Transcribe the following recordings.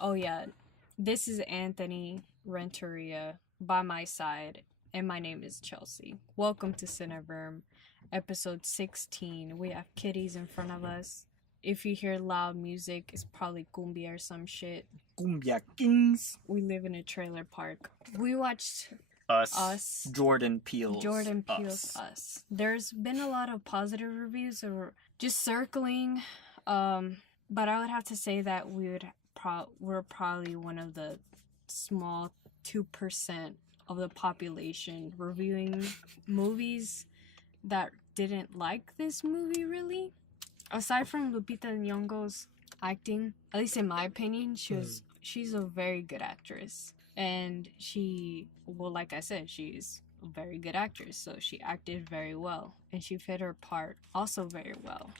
Oh, yeah. This is Anthony Renteria by my side, and my name is Chelsea. Welcome to Cineverm, episode 16. We have kitties in front of us. If you hear loud music, it's probably cumbia or some shit. Cumbia Kings. We live in a trailer park. We watched Us. Jordan Peele's Us. There's been a lot of positive reviews or just circling, but I would have to say that we're probably one of the small 2% of the population reviewing movies that didn't like this movie, really. Aside from Lupita Nyong'o's acting, at least in my opinion, she's a very good actress. And like I said, she's a very good actress, so she acted very well. And she fit her part also very well.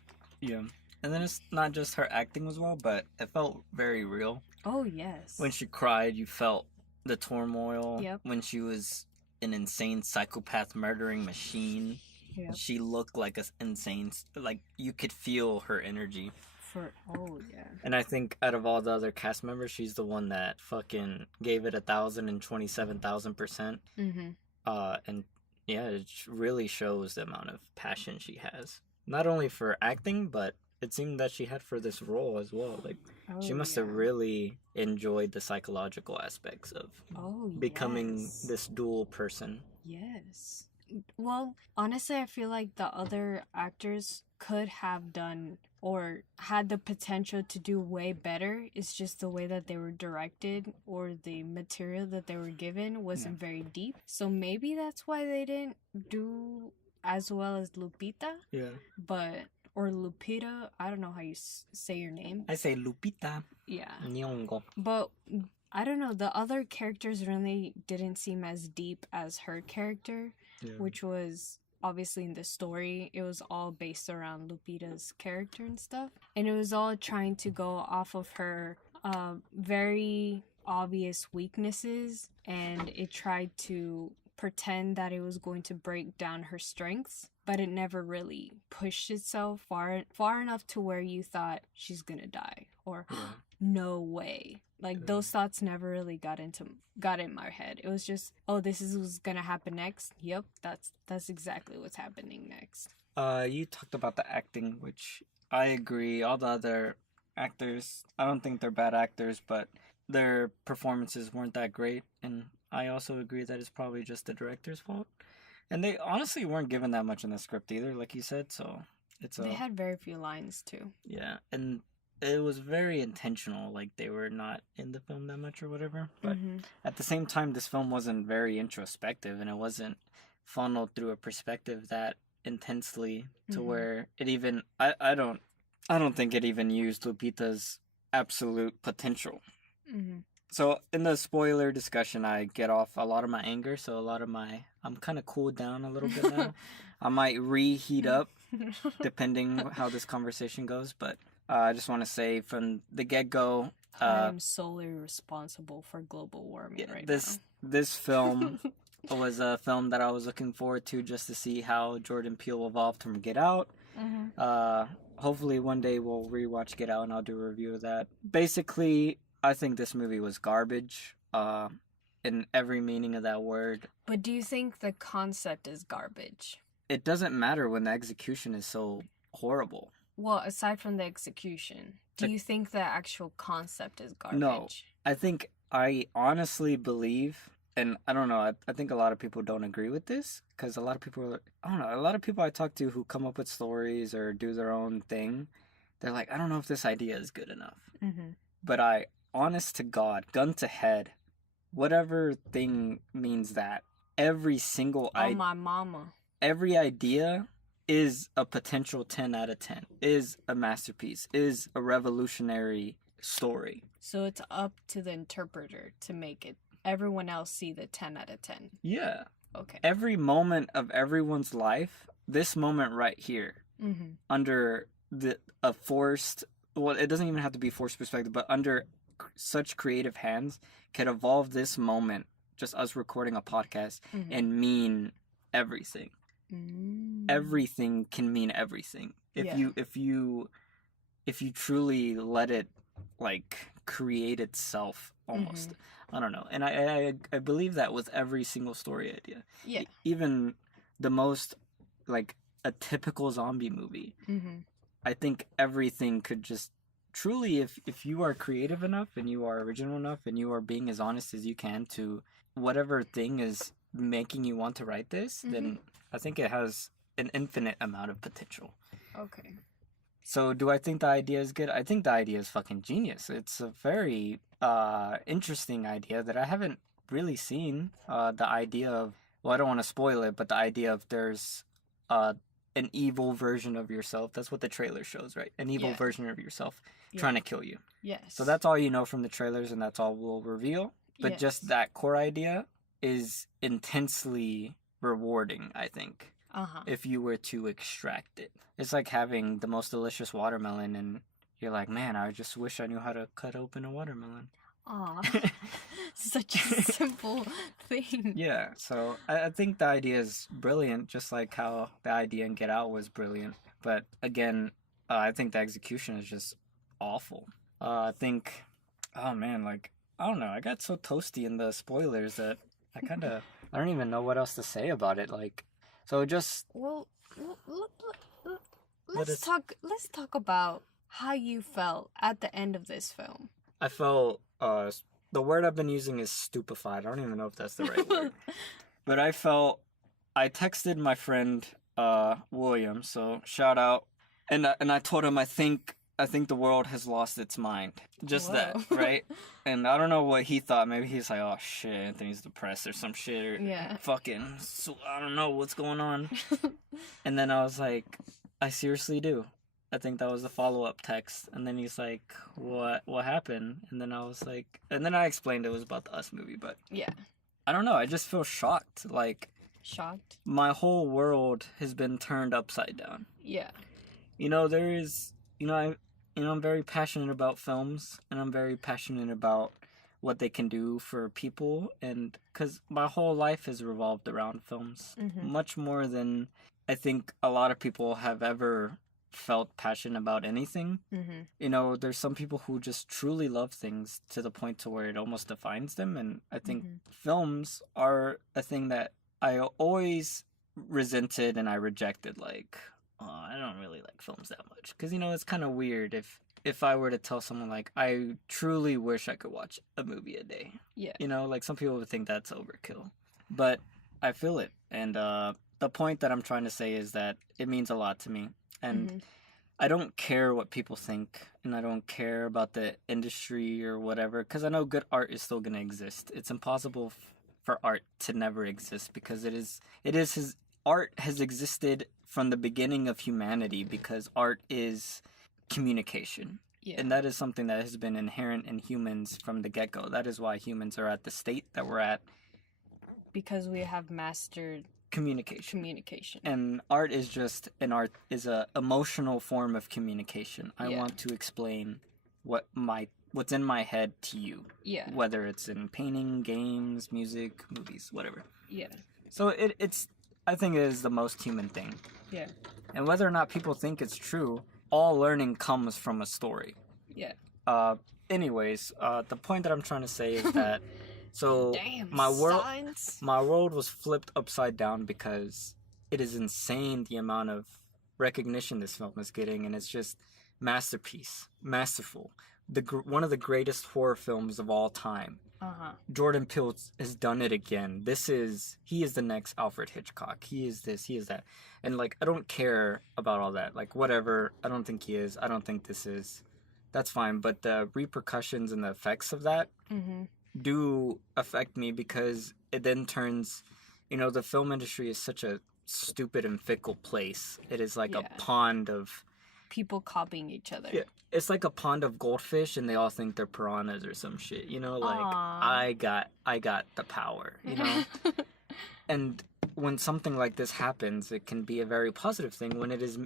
Yeah. And then it's not just her acting was well, but it felt very real. Oh, yes. When she cried, you felt the turmoil. Yep. When she was an insane psychopath murdering machine, Yep. she looked like an insane, like you could feel her energy. Oh, yeah. And I think out of all the other cast members, she's the one that fucking gave it 1,027,000%. Mm-hmm. And yeah, it really shows the amount of passion she has. Not only for acting, but it seemed that she had for this role as well. Like, she must have really enjoyed the psychological aspects of becoming this dual person. Yes. Well, honestly, I feel like the other actors could have done or had the potential to do way better. It's just the way that they were directed or the material that they were given wasn't very deep. So maybe that's why they didn't do as well as Lupita. Yeah. Or Lupita. I don't know how you say your name. I say Lupita. Yeah. Nyong'o. But I don't know. The other characters really didn't seem as deep as her character, which was obviously in the story. It was all based around Lupita's character and stuff. And it was all trying to go off of her very obvious weaknesses. And it tried to pretend that it was going to break down her strengths, but it never really pushed itself far enough to where you thought she's gonna die or no way. Like those thoughts never really got in my head. It was just, oh, this is what's gonna happen next. Yep, that's exactly what's happening next. You talked about the acting, which I agree. All the other actors, I don't think they're bad actors, but their performances weren't that great, and I also agree that it's probably just the director's fault. And they honestly weren't given that much in the script either, like you said, so they had very few lines too. Yeah, and it was very intentional, like they were not in the film that much or whatever. But at the same time, this film wasn't very introspective, and it wasn't funneled through a perspective that intensely to where it even I don't think it even used Lupita's absolute potential. So in the spoiler discussion, I get off a lot of my anger, so I'm kind of cooled down a little bit now. I might reheat up depending how this conversation goes, but I just want to say from the get-go, I am solely responsible for global warming now. This film was a film that I was looking forward to just to see how Jordan Peele evolved from Get Out. Hopefully one day we'll rewatch Get Out and I'll do a review of that. Basically, I think this movie was garbage, in every meaning of that word. But do you think the concept is garbage? It doesn't matter when the execution is so horrible. Well, aside from the execution, do you think the actual concept is garbage? No, I honestly believe, and I don't know, I think a lot of people don't agree with this, because a lot of people I talk to who come up with stories or do their own thing, they're like, I don't know if this idea is good enough. But honest to God, gun to head, whatever thing means that, every single my mama. Every idea is a potential 10 out of 10, is a masterpiece, is a revolutionary story. So it's up to the interpreter to make it everyone else see the 10 out of 10. Yeah. Okay. Every moment of everyone's life, this moment right here, under a forced, well, it doesn't even have to be forced perspective, but under such creative hands, can evolve this moment, just us recording a podcast, and mean everything. Everything can mean everything if you truly let it like create itself almost. I don't know. And I believe that with every single story idea. Yeah. Even the most, like, a typical zombie movie. I think everything could just truly, if you are creative enough and you are original enough and you are being as honest as you can to whatever thing is making you want to write this, then I think it has an infinite amount of potential. Okay. So do I think the idea is good? I think the idea is fucking genius. It's a very interesting idea that I haven't really seen. The idea of, well, I don't want to spoil it, but the idea of there's an evil version of yourself. That's what the trailer shows, right? An evil version of yourself trying to kill you. Yes. So that's all you know from the trailers, and that's all we'll reveal. But just that core idea is intensely rewarding, I think, if you were to extract it. It's like having the most delicious watermelon, and you're like, man, I just wish I knew how to cut open a watermelon. Aw, such a simple thing. Yeah, so I think the idea is brilliant, just like how the idea in Get Out was brilliant. But again, I think the execution is just awful. I think, oh man, like, I don't know, I got so toasty in the spoilers that I don't even know what else to say about it. Like, so just... Well, let's talk about how you felt at the end of this film. I felt, the word I've been using is stupefied. I don't even know if that's the right word. But I texted my friend, William, so shout out. And I told him I think the world has lost its mind. Just that, right? And I don't know what he thought. Maybe he's like, oh shit, Anthony's depressed or some shit. Or fucking, I don't know what's going on. And then I was like, I seriously do. I think that was the follow-up text. And then he's like, what happened? And then I was like, and then I explained it was about the Us movie, but yeah, I don't know. I just feel shocked. Like, my whole world has been turned upside down. Yeah. You know, there is, I'm very passionate about films, and I'm very passionate about what they can do for people, and because my whole life has revolved around films, much more than I think a lot of people have ever felt passionate about anything. There's some people who just truly love things to the point to where it almost defines them, and I think films are a thing that I always resented and I rejected. Like, oh, I don't really like films that much, because it's kind of weird if I were to tell someone, like, I truly wish I could watch a movie a day. Yeah. Like, some people would think that's overkill, but I feel it. And the point that I'm trying to say is that it means a lot to me. And I don't care what people think, and I don't care about the industry or whatever, because I know good art is still going to exist. It's impossible for art to never exist, because art has existed from the beginning of humanity, because art is communication. Yeah. And that is something that has been inherent in humans from the get-go. That is why humans are at the state that we're at. Because we have mastered communication. And art is just is a emotional form of communication. I want to explain what's in my head to you. Yeah. Whether it's in painting, games, music, movies, whatever. Yeah. So I think it is the most human thing. Yeah. And whether or not people think it's true, all learning comes from a story. Yeah. Anyways, the point that I'm trying to say is that so my world was flipped upside down, because it is insane the amount of recognition this film is getting, and it's just masterful. One of the greatest horror films of all time. Jordan Peele has done it again. He is the next Alfred Hitchcock. He is this, he is that. And, like, I don't care about all that. Like, whatever. I don't think he is. I don't think this is. That's fine. But the repercussions and the effects of that do affect me, because it then turns, the film industry is such a stupid and fickle place. It is like a pond of people copying each other. Yeah. It's like a pond of goldfish, and they all think they're piranhas or some shit. Like, Aww. I got the power, And when something like this happens, it can be a very positive thing when it is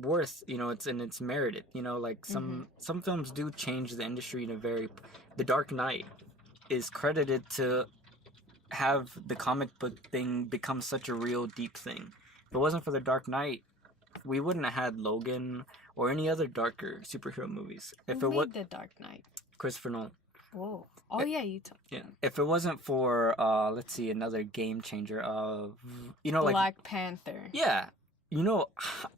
worth, it's merited. Like, some films do change the industry in a very... The Dark Knight is credited to have the comic book thing become such a real deep thing. If it wasn't for The Dark Knight, we wouldn't have had Logan or any other darker superhero movies. Who made The Dark Knight? Christopher Nolan. Whoa. Oh, yeah, you told. Yeah. If it wasn't for, let's see, another game changer of, Black Panther. Yeah.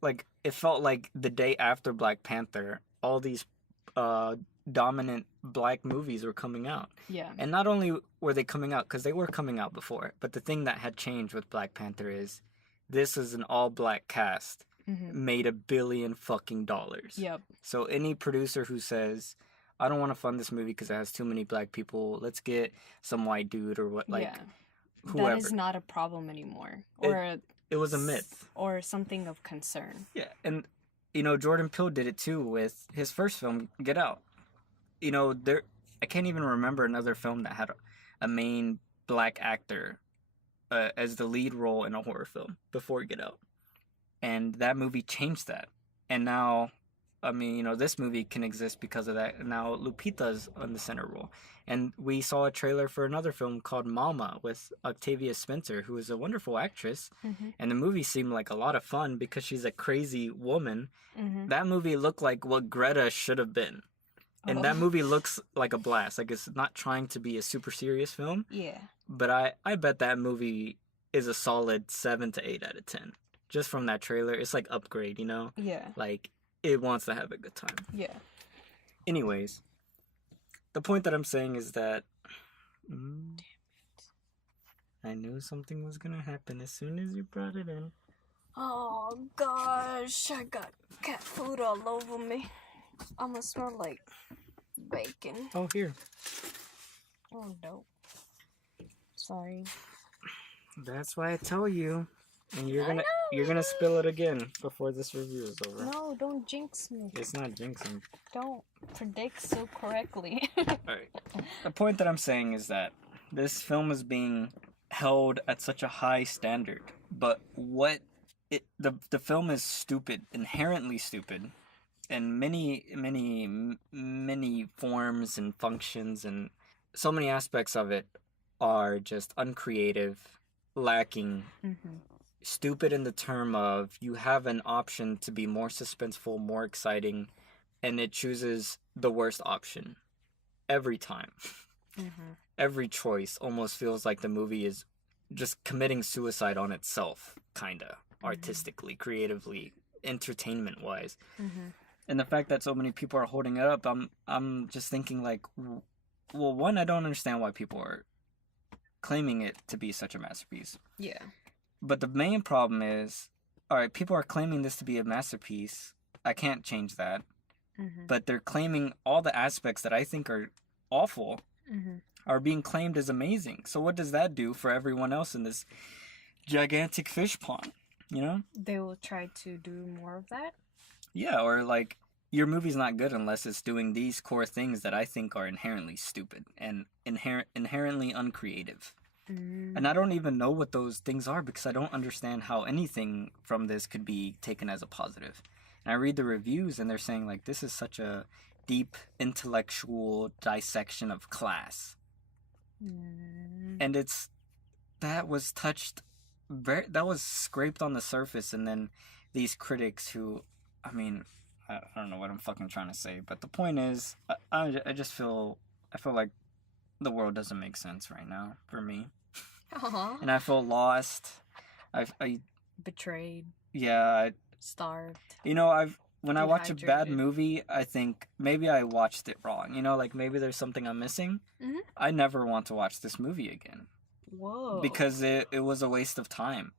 Like, it felt like the day after Black Panther, all these dominant black movies were coming out. Yeah. And not only were they coming out, because they were coming out before, but the thing that had changed with Black Panther is this is an all-black cast. Made $1 billion fucking dollars. Yep. So any producer who says, I don't want to fund this movie because it has too many black people, let's get some white dude or what, like, whoever. That is not a problem anymore. It was a myth. Or something of concern. Yeah, and, Jordan Peele did it too with his first film, Get Out. I can't even remember another film that had a main black actor as the lead role in a horror film before Get Out. And that movie changed that. And now, this movie can exist because of that. Now Lupita's on the center role. And we saw a trailer for another film called Mama with Octavia Spencer, who is a wonderful actress. And the movie seemed like a lot of fun because she's a crazy woman. That movie looked like what Greta should have been. And that movie looks like a blast. Like, it's not trying to be a super serious film. Yeah. But I bet that movie is a solid 7 to 8 out of 10. Just from that trailer. It's like Upgrade, Yeah. Like, it wants to have a good time. Yeah. Anyways, the point that I'm saying is that Damn it. I knew something was gonna happen as soon as you brought it in. Oh gosh, I got cat food all over me. I'm gonna smell like bacon. Oh, here. Oh no. Sorry. That's why I tell you. And you're gonna spill it again before this review is over. No, don't jinx me. It's not jinxing. Don't predict so correctly. Alright. The point that I'm saying is that this film is being held at such a high standard, but the film is stupid, inherently stupid, in many forms and functions, and so many aspects of it are just uncreative, lacking. Stupid in the term of you have an option to be more suspenseful, more exciting, and it chooses the worst option every time. Every choice almost feels like the movie is just committing suicide on itself, kinda, artistically, creatively, entertainment-wise. And the fact that so many people are holding it up, I'm just thinking, like, well, one, I don't understand why people are claiming it to be such a masterpiece. Yeah. But the main problem is, alright, people are claiming this to be a masterpiece. I can't change that. But they're claiming all the aspects that I think are awful are being claimed as amazing. So what does that do for everyone else in this gigantic fish pond? They will try to do more of that? Yeah, or like, your movie's not good unless it's doing these core things that I think are inherently stupid and inherently uncreative. And I don't even know what those things are because I don't understand how anything from this could be taken as a positive. And I read the reviews and they're saying, like, this is such a deep intellectual dissection of class. And that was scraped on the surface, and then these critics who, I don't know what I'm fucking trying to say, but the point is, I feel like the world doesn't make sense right now for me. And I feel lost. I betrayed. Yeah. Starved. When I watch a bad movie, I think maybe I watched it wrong. Like maybe there's something I'm missing. I never want to watch this movie again. Whoa. Because it was a waste of time.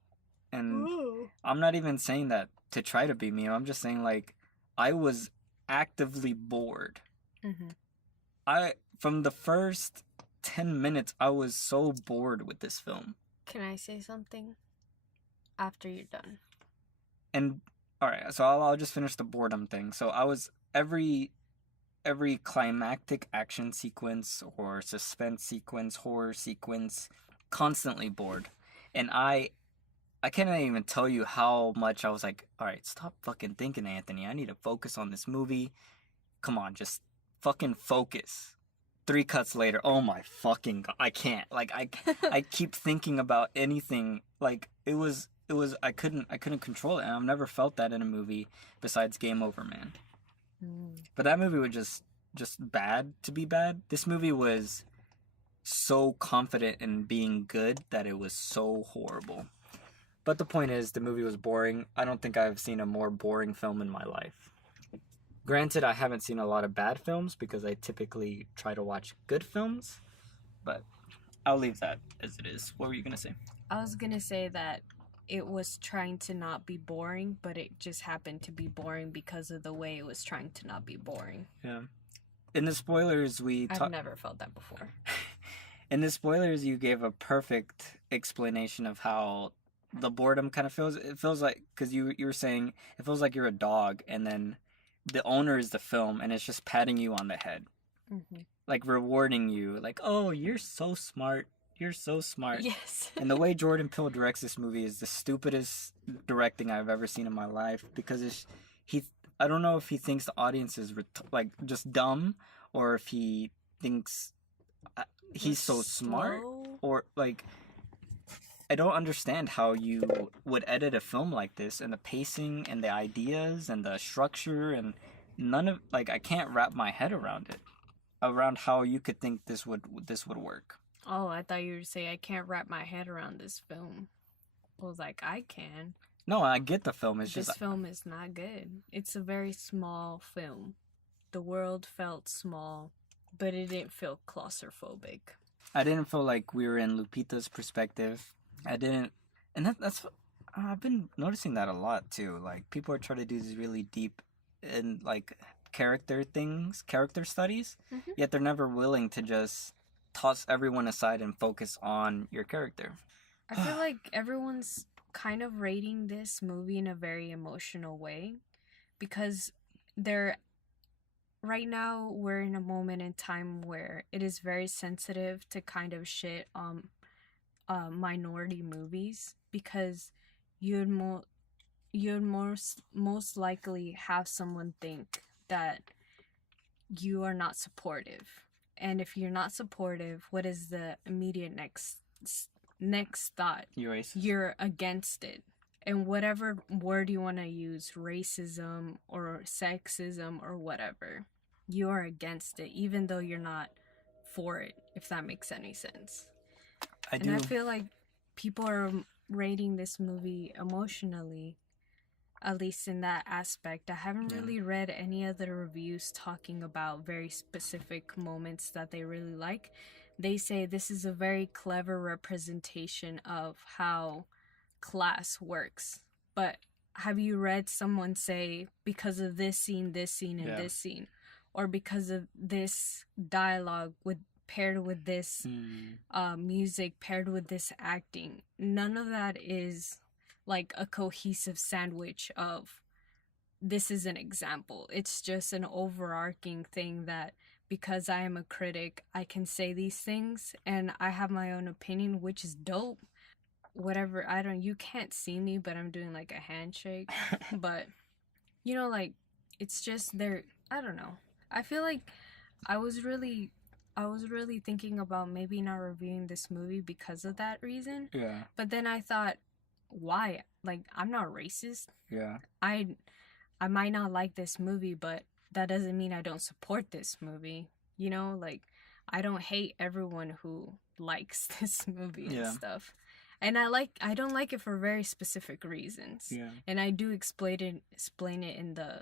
And I'm not even saying that to try to be mean. I'm just saying, like, I was actively bored. From the first 10 minutes, I was so bored with this film. Can I say something after you're done? And alright, so I'll just finish the boredom thing. So I was every climactic action sequence or suspense sequence, horror sequence, constantly bored. And I can't even tell you how much I was like, alright, stop fucking thinking, Anthony. I need to focus on this movie. Come on, just fucking focus. 3 cuts later, oh my fucking god, I can't. Like, I keep thinking about anything. Like, it was I couldn't control it, and I've never felt that in a movie besides Game Over Man. But that movie was just just bad to be bad. This movie was so confident in being good that it was so horrible. But the point is, the movie was boring. I don't think I've seen a more boring film in my life. Granted, I haven't seen a lot of bad films because I typically try to watch good films, but I'll leave that as it is. What were you going to say? I was going to say that it was trying to not be boring, but it just happened to be boring because of the way it was trying to not be boring. Yeah. In the spoilers, I've never felt that before. In the spoilers, you gave a perfect explanation of how the boredom kind of feels. It feels like, because you were saying, it feels like you're a dog, and then the owner is the film, and it's just patting you on the head. Mm-hmm. Like rewarding you. Like, oh, you're so smart. You're so smart. Yes. And the way Jordan Peele directs this movie is the stupidest directing I've ever seen in my life, because I don't know if he thinks the audience is like just dumb, or if he thinks he's so smart, or like, I don't understand how you would edit a film like this, and the pacing and the ideas and the structure, and none of, like, I can't wrap my head around it, around how you could think this would work. Oh, I thought you were saying I can't wrap my head around this film. I was like, I can. No, I get the film. This film is not good. It's a very small film. The world felt small, but it didn't feel claustrophobic. I didn't feel like we were in Lupita's perspective. I didn't, and that's I've been noticing that a lot too. Like, people are trying to do these really deep and like character studies, mm-hmm. Yet they're never willing to just toss everyone aside and focus on your character. I feel like everyone's kind of rating this movie in a very emotional way, because right now we're in a moment in time where it is very sensitive to kind of shit on minority movies, because you'd most likely have someone think that you are not supportive. And if you're not supportive, what is the immediate next thought? You're racist. You're against it. And whatever word you want to use, racism or sexism or whatever, you're against it, even though you're not for it, if that makes any sense. I feel like people are rating this movie emotionally, at least in that aspect. I haven't really read any other reviews talking about very specific moments that they really like. They say this is a very clever representation of how class works. But have you read someone say, because of this scene, and this scene, or because of this dialogue paired with this music, paired with this acting? None of that is like a cohesive sandwich of, this is an example. It's just an overarching thing that, because I am a critic, I can say these things and I have my own opinion, which is dope. Whatever, you can't see me, but I'm doing like a handshake. But, like, it's just there. I don't know. I feel like I was really thinking about maybe not reviewing this movie because of that reason. Yeah. But then I thought, why? Like, I'm not racist. Yeah. I might not like this movie, but that doesn't mean I don't support this movie. Like, I don't hate everyone who likes this movie and stuff. And I don't like it for very specific reasons. Yeah. And I do explain it in the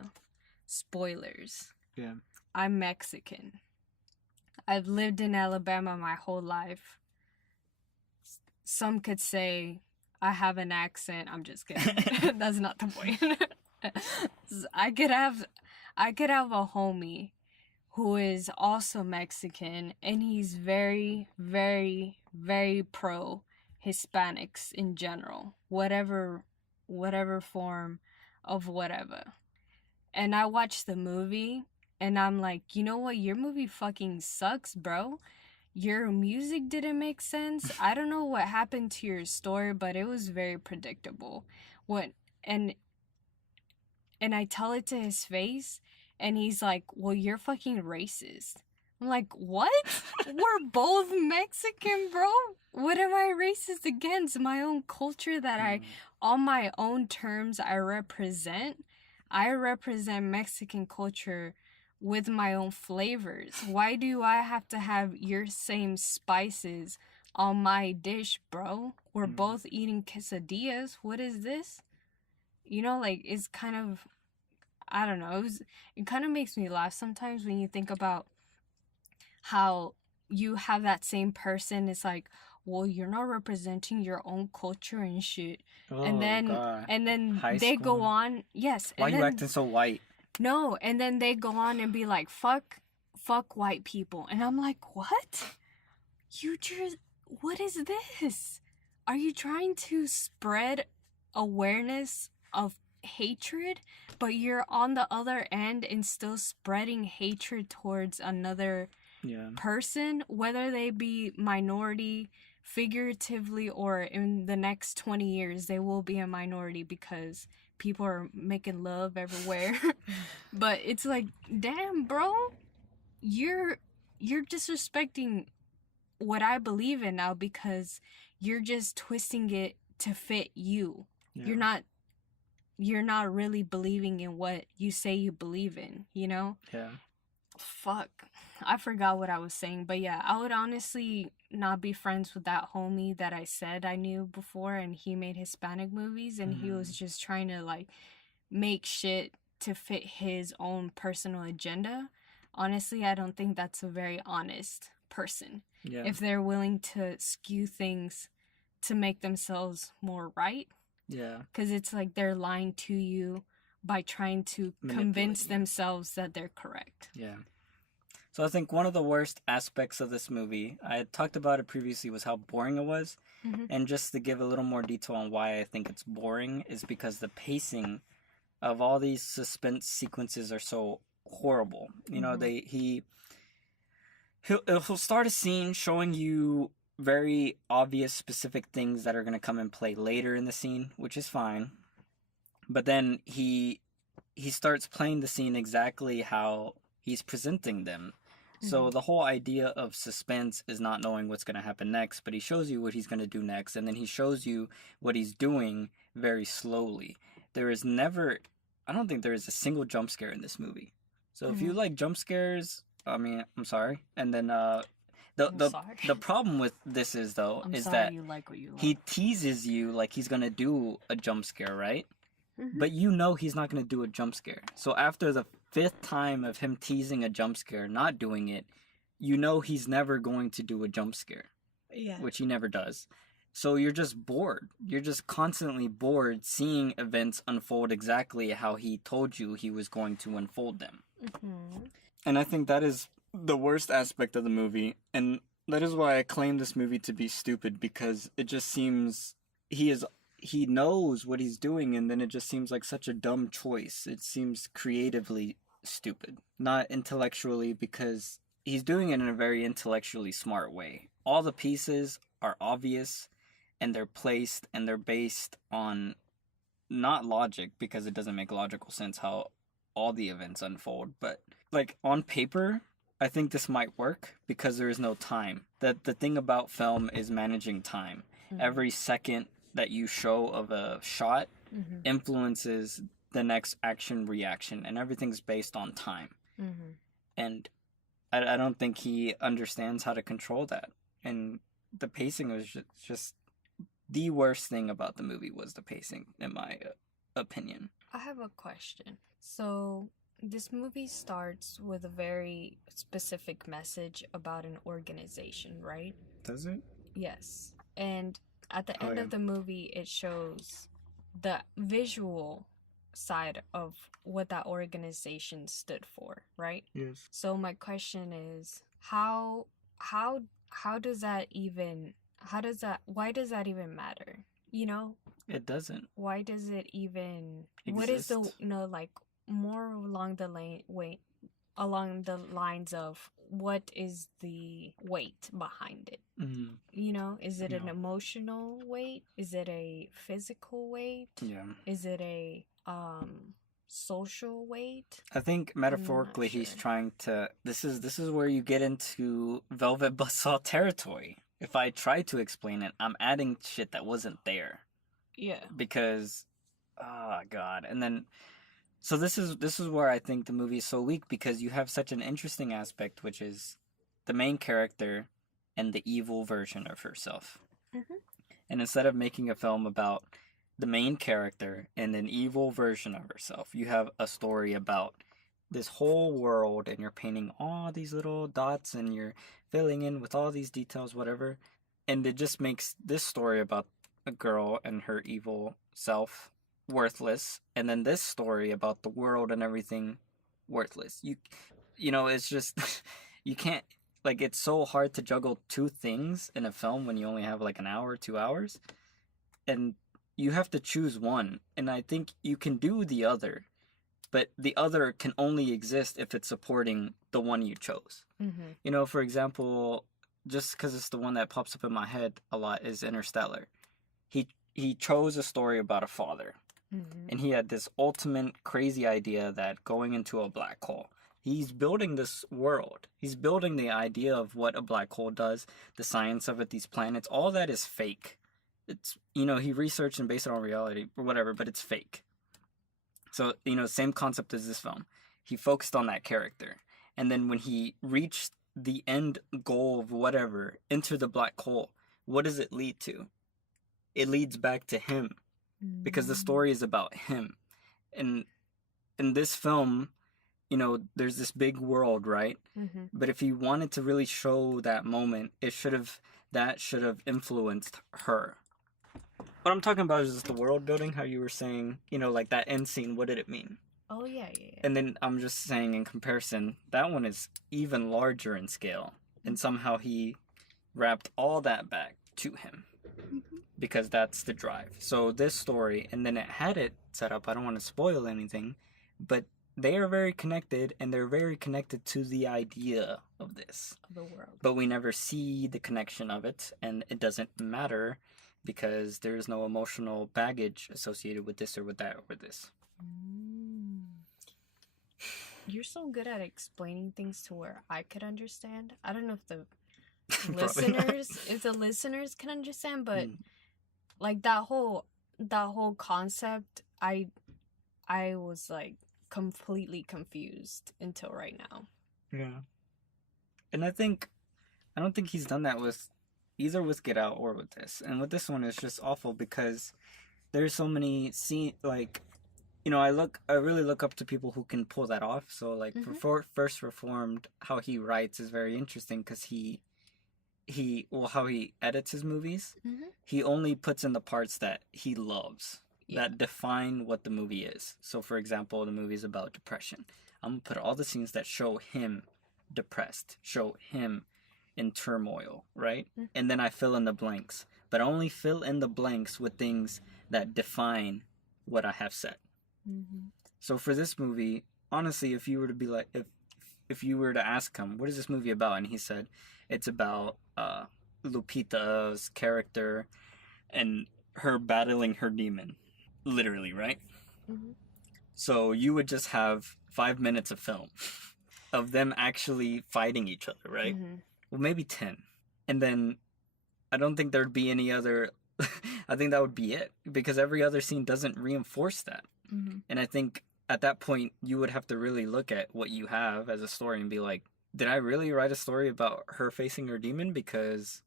spoilers. Yeah. I'm Mexican. I've lived in Alabama my whole life. Some could say I have an accent. I'm just kidding. That's not the point. I could have a homie who is also Mexican, and he's very, very, very pro Hispanics in general, whatever form of whatever. And I watched the movie and I'm like, you know what? Your movie fucking sucks, bro. Your music didn't make sense. I don't know what happened to your story, but it was very predictable. And I tell it to his face, and he's like, well, you're fucking racist. I'm like, what? We're both Mexican, bro. What am I racist against? My own culture that on my own terms, I represent. I represent Mexican culture with my own flavors. Why do I have to have your same spices on my dish, bro? We're both eating quesadillas. What is this? You know, like, it's kind of, I don't know, it kind of makes me laugh sometimes when you think about how you have that same person. It's like, well, you're not representing your own culture and shit. Oh, and then God. and then High they school. go on, yes. Why and are you then, acting so white? No, and then they go on and be like, fuck white people. And I'm like, what? What is this? Are you trying to spread awareness of hatred, but you're on the other end and still spreading hatred towards another person, whether they be minority, figuratively, or in the next 20 years they will be a minority because people are making love everywhere. But it's like, damn, bro, you're disrespecting what I believe in now because you're just twisting it to fit you. Yeah. You're not really believing in what you say you believe in, you know? Yeah. Fuck. I forgot what I was saying, but yeah, I would honestly not be friends with that homie that I said I knew before, and he made Hispanic movies, and he was just trying to, like, make shit to fit his own personal agenda. Honestly, I don't think that's a very honest person. Yeah. If they're willing to skew things to make themselves more right. Yeah. Because it's like they're lying to you by trying to convince themselves that they're correct. Yeah. So I think one of the worst aspects of this movie, I had talked about it previously, was how boring it was. Mm-hmm. And just to give a little more detail on why I think it's boring is because the pacing of all these suspense sequences are so horrible. You know, he'll start a scene showing you very obvious specific things that are going to come and play later in the scene, which is fine. But then he starts playing the scene exactly how he's presenting them. So the whole idea of suspense is not knowing what's going to happen next, but he shows you what he's going to do next, and then he shows you what he's doing very slowly. There is never, I don't think there is a single jump scare in this movie. So if you like jump scares, I mean, I'm sorry. And then the problem with this is though is that you like what you like. He teases you like he's going to do a jump scare, right? But you know he's not going to do a jump scare. So after the 5th time of him teasing a jump scare, not doing it, you know he's never going to do a jump scare. Yeah. Which he never does. So you're just bored. You're just constantly bored seeing events unfold exactly how he told you he was going to unfold them. Mm-hmm. And I think that is the worst aspect of the movie. And that is why I claim this movie to be stupid, because it just seems he knows what he's doing, and then it just seems like such a dumb choice. It seems creatively stupid, not intellectually, because he's doing it in a very intellectually smart way. All the pieces are obvious, and they're placed, and they're based on not logic, because it doesn't make logical sense how all the events unfold, but like on paper, I think this might work because there is no time. That the thing about film is managing time. Mm-hmm. Every second that you show of a shot influences the next action reaction, and everything's based on time. Mm-hmm. And I don't think he understands how to control that. And the pacing was just the worst thing about the movie was the pacing, in my opinion. I have a question. So this movie starts with a very specific message about an organization, right? Does it? Yes. And at the end of the movie, it shows the visual side of what that organization stood for, right? Yes. So my question is, how does that even, why does that even matter? You know? It doesn't. Why does it even exist? What is the like more along the lines of what is the weight behind it? Mm-hmm. You know, is it an emotional weight? Is it a physical weight? Yeah. Is it a social weight? I think metaphorically he's trying to. This is where you get into Velvet Buzzsaw territory. If I try to explain it, I'm adding shit that wasn't there. Yeah. Because, oh god, and then So this is where I think the movie is so weak, because you have such an interesting aspect, which is the main character and the evil version of herself. Mm-hmm. And instead of making a film about the main character and an evil version of herself, you have a story about this whole world, and you're painting all these little dots and you're filling in with all these details, whatever. And it just makes this story about a girl and her evil self worthless, and then this story about the world and everything worthless. It's just you can't, like, it's so hard to juggle two things in a film when you only have like an hour, 2 hours, and you have to choose one. And I think you can do the other, but the other can only exist if it's supporting the one you chose. Mm-hmm. For example, just because it's the one that pops up in my head a lot, is Interstellar. He chose a story about a father. Mm-hmm. And he had this ultimate crazy idea that going into a black hole, he's building this world. He's building the idea of what a black hole does, the science of it, these planets, all that is fake. It's, he researched and based it on reality or whatever, but it's fake. So, same concept as this film. He focused on that character. And then when he reached the end goal of whatever, enter the black hole, what does it lead to? It leads back to him, because the story is about him. And in this film, there's this big world, right? Mm-hmm. But if he wanted to really show that moment, that should have influenced her. What I'm talking about is just the world building, how you were saying, like that end scene, what did it mean? Oh, yeah. And then I'm just saying, in comparison, that one is even larger in scale. And somehow he wrapped all that back to him. Because that's the drive. So this story, and then it had it set up, I don't want to spoil anything, but they are very connected, and they're very connected to the idea of this. Of the world. But we never see the connection of it, and it doesn't matter, because there is no emotional baggage associated with this or with that or with this. You're so good at explaining things to where I could understand. I don't know if the listeners can understand, but like that whole concept, I was like completely confused until right now. Yeah. And I don't think he's done that with either with Get Out or with this. And with this one, it's just awful because there's so many scenes, like, I really look up to people who can pull that off. So like for First Reformed, how he writes is very interesting, because how he edits his movies, he only puts in the parts that he loves, that define what the movie is. So, for example, the movie is about depression. I'm going to put all the scenes that show him depressed, show him in turmoil, right? And then I fill in the blanks. But I only fill in the blanks with things that define what I have said. So for this movie, honestly, if you were to be like, if you were to ask him, what is this movie about? And he said, it's about Lupita's character and her battling her demon. Literally, right? So you would just have 5 minutes of film of them actually fighting each other, right? Well, maybe 10. And then I don't think there'd be any other... I think that would be it, because every other scene doesn't reinforce that. And I think at that point, you would have to really look at what you have as a story and be like, did I really write a story about her facing her demon? Because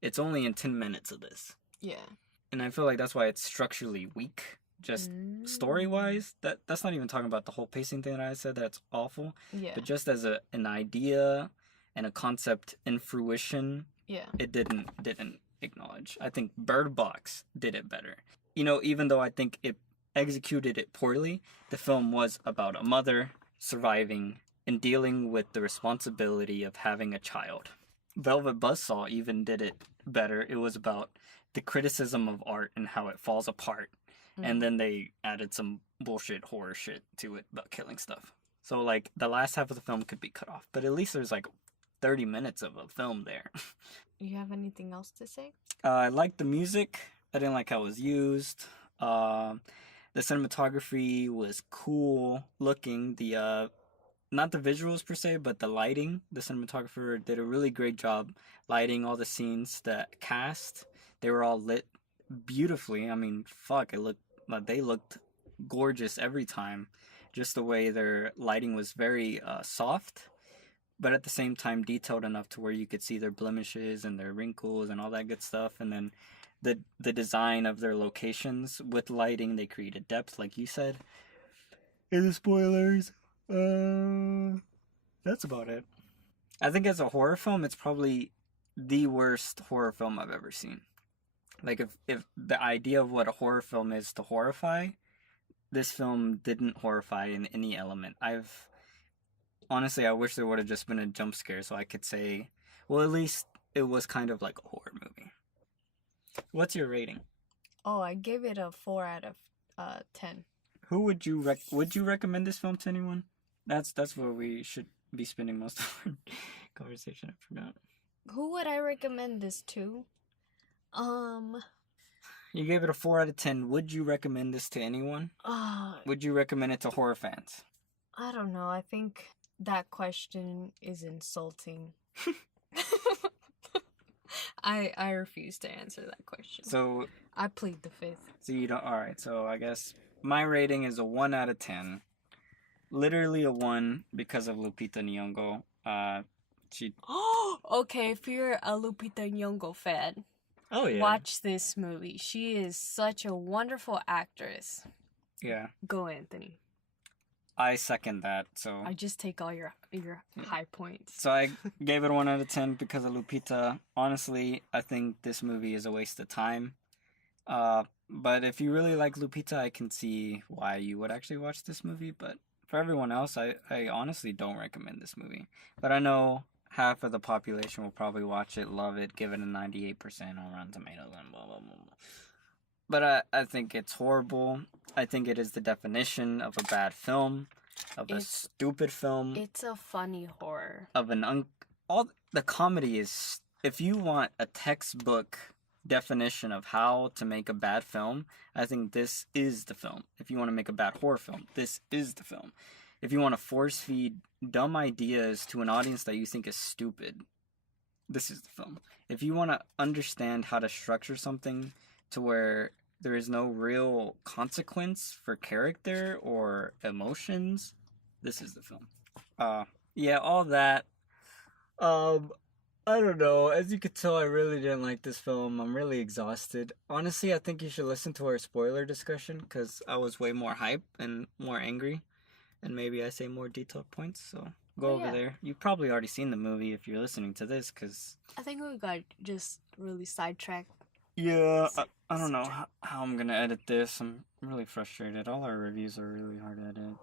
it's only in 10 minutes of this. Yeah. And I feel like that's why it's structurally weak, just story-wise. That's not even talking about the whole pacing thing that I said, that's awful. Yeah. But just as an idea and a concept in fruition, it didn't acknowledge. I think Bird Box did it better. Even though I think it executed it poorly, the film was about a mother surviving and dealing with the responsibility of having a child. Velvet Buzzsaw even did it better. It was about the criticism of art and how it falls apart. And then they added some bullshit horror shit to it about killing stuff. So, like, the last half of the film could be cut off. But at least there's, like, 30 minutes of a film there. You have anything else to say? I liked the music. I didn't like how it was used. The cinematography was cool looking. The not the visuals per se, but the lighting. The cinematographer did a really great job lighting all the scenes. The cast, they were all lit beautifully. I mean, fuck, they looked gorgeous every time. Just the way their lighting was very soft, but at the same time detailed enough to where you could see their blemishes and their wrinkles and all that good stuff. And then the design of their locations with lighting, they created depth, like you said. In the spoilers, that's about it. I think as a horror film, it's probably the worst horror film I've ever seen. Like, if the idea of what a horror film is to horrify, this film didn't horrify in any element. Honestly, I wish there would have just been a jump scare so I could say, well, at least it was kind of like a horror movie. What's your rating? Oh, I gave it a 4 out of 10. Who would you recommend this film to anyone? That's where we should be spending most of our conversation. I forgot. Who would I recommend this to? You gave it a 4 out of 10. Would you recommend this to anyone? Would you recommend it to horror fans? I don't know. I think that question is insulting. I refuse to answer that question. So I plead the fifth. So you don't. All right. So I guess my rating is a 1 out of 10. Literally a 1 because of Lupita Nyong'o. She. Okay. If you're a Lupita Nyong'o fan, watch this movie. She is such a wonderful actress. Yeah. Go, Anthony. I second that. So I just take all your high points. So I gave it a 1 out of 10 because of Lupita. Honestly, I think this movie is a waste of time. But if you really like Lupita, I can see why you would actually watch this movie. But for everyone else, I honestly don't recommend this movie. But I know half of the population will probably watch it, love it, give it a 98% on Rotten Tomatoes, and blah, blah, blah, blah. But I think it's horrible. I think it is the definition of a bad film, of a stupid film. It's a funny horror. Of all the comedy is, if you want a textbook definition of how to make a bad film, I think this is the film. If you want to make a bad horror film, this is the film. If you want to force feed dumb ideas to an audience that you think is stupid, this is the film. If you want to understand how to structure something to where there is no real consequence for character or emotions, this is the film. Yeah, all that. I don't know. As you could tell, I really didn't like this film. I'm really exhausted. Honestly, I think you should listen to our spoiler discussion because I was way more hype and more angry. And maybe I say more detailed points, so go over there. You've probably already seen the movie if you're listening to this, because I think we got just really sidetracked. Yeah, I don't know how I'm going to edit this. I'm really frustrated. All our reviews are really hard to edit.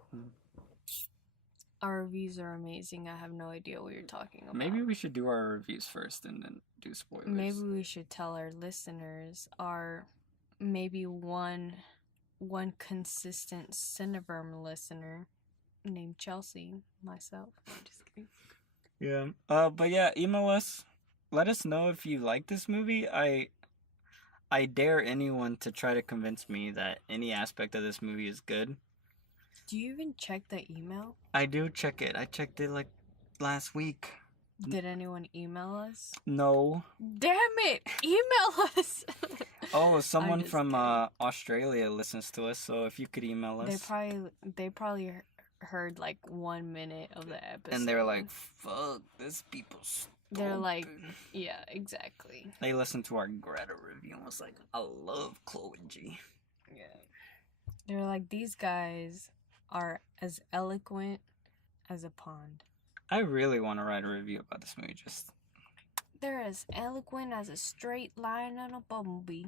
Our reviews are amazing. I have no idea what you're talking about. Maybe we should do our reviews first and then do spoilers. Maybe we should tell our listeners, maybe one consistent Cineverm listener named Chelsea, myself. I'm just kidding. Yeah. But yeah, email us. Let us know if you like this movie. I dare anyone to try to convince me that any aspect of this movie is good. Do you even check the email? I do check it. I checked it like last week. Did anyone email us? No. Damn it! Email us! Oh, someone from Australia listens to us, so if you could email us. They probably heard like 1 minute of the episode. And they were like, fuck, this people's stupid. They're like, yeah, exactly. They listened to our Greta review and was like, I love Chloe G. Yeah. They're like, these guys are as eloquent as a pond. I really want to write a review about this movie, They're as eloquent as a straight line on a bumblebee.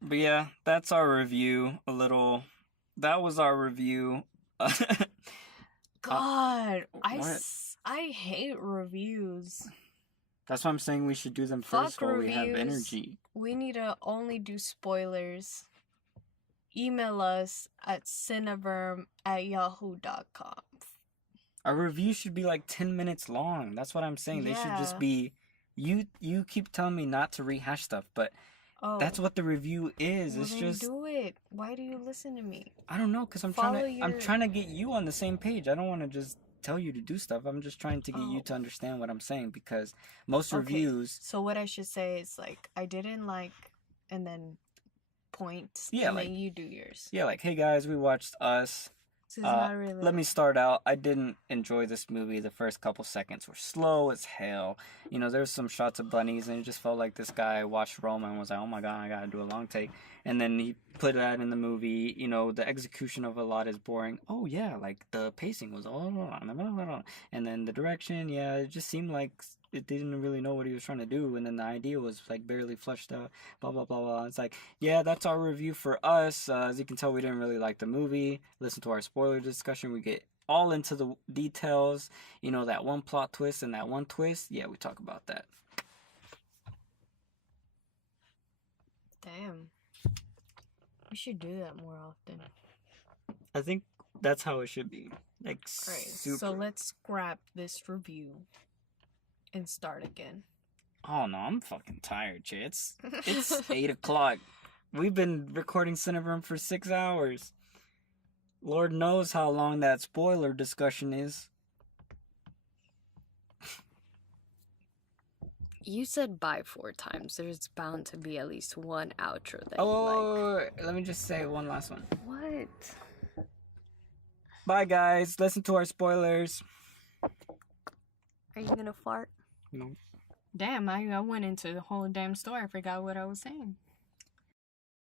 But yeah, that's our review. That was our review. God, I hate reviews. That's why I'm saying we should do them first while we have energy. We need to only do spoilers. Email us at cineverm@yahoo.com. Our review should be like 10 minutes long. That's what I'm saying. Yeah. They should just be... You keep telling me not to rehash stuff, but that's what the review is. It's just... do it. Why do you listen to me? I don't know, because I'm trying to get you on the same page. I don't want to just tell you to do stuff. I'm just trying to get you to understand what I'm saying, because most reviews... So what I should say is, like, I didn't like, and then points, yeah, and like, then you do yours. Yeah, like, hey guys, we watched Us. Really let me start out. I didn't enjoy this movie. The first couple seconds were slow as hell. You know, there's some shots of bunnies, and it just felt like this guy watched Roma and was like, "Oh my god, I gotta do a long take." And then he put that in the movie. You know, the execution of a lot is boring. Oh yeah, like the pacing was and then the direction, yeah, it just seemed like it didn't really know what he was trying to do, and then the idea was like barely fleshed out. Blah blah blah blah. It's like, yeah, that's our review for us. As you can tell, we didn't really like the movie. Listen to our spoiler discussion. We get all into the details. You know, that one plot twist and that one twist. Yeah, we talk about that. Damn. We should do that more often. I think that's how it should be. Like, right, super. So let's scrap this review and start again. Oh no, I'm fucking tired, It's 8 o'clock. We've been recording Cineverm for 6 hours. Lord knows how long that spoiler discussion is. You said bye 4 times. There's bound to be at least one outro that you like. Let me just say one last one. What? Bye, guys. Listen to our spoilers. Are you gonna fart? No. Damn, I went into the whole damn story. I forgot what I was saying.